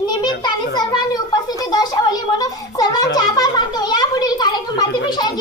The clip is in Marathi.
निमित्ताने सर्वांनी उपस्थिती दर्शवली म्हणून सर्वांचे आभार मानतो. या पुढील कार्यक्रम माध्यमिक शाळेत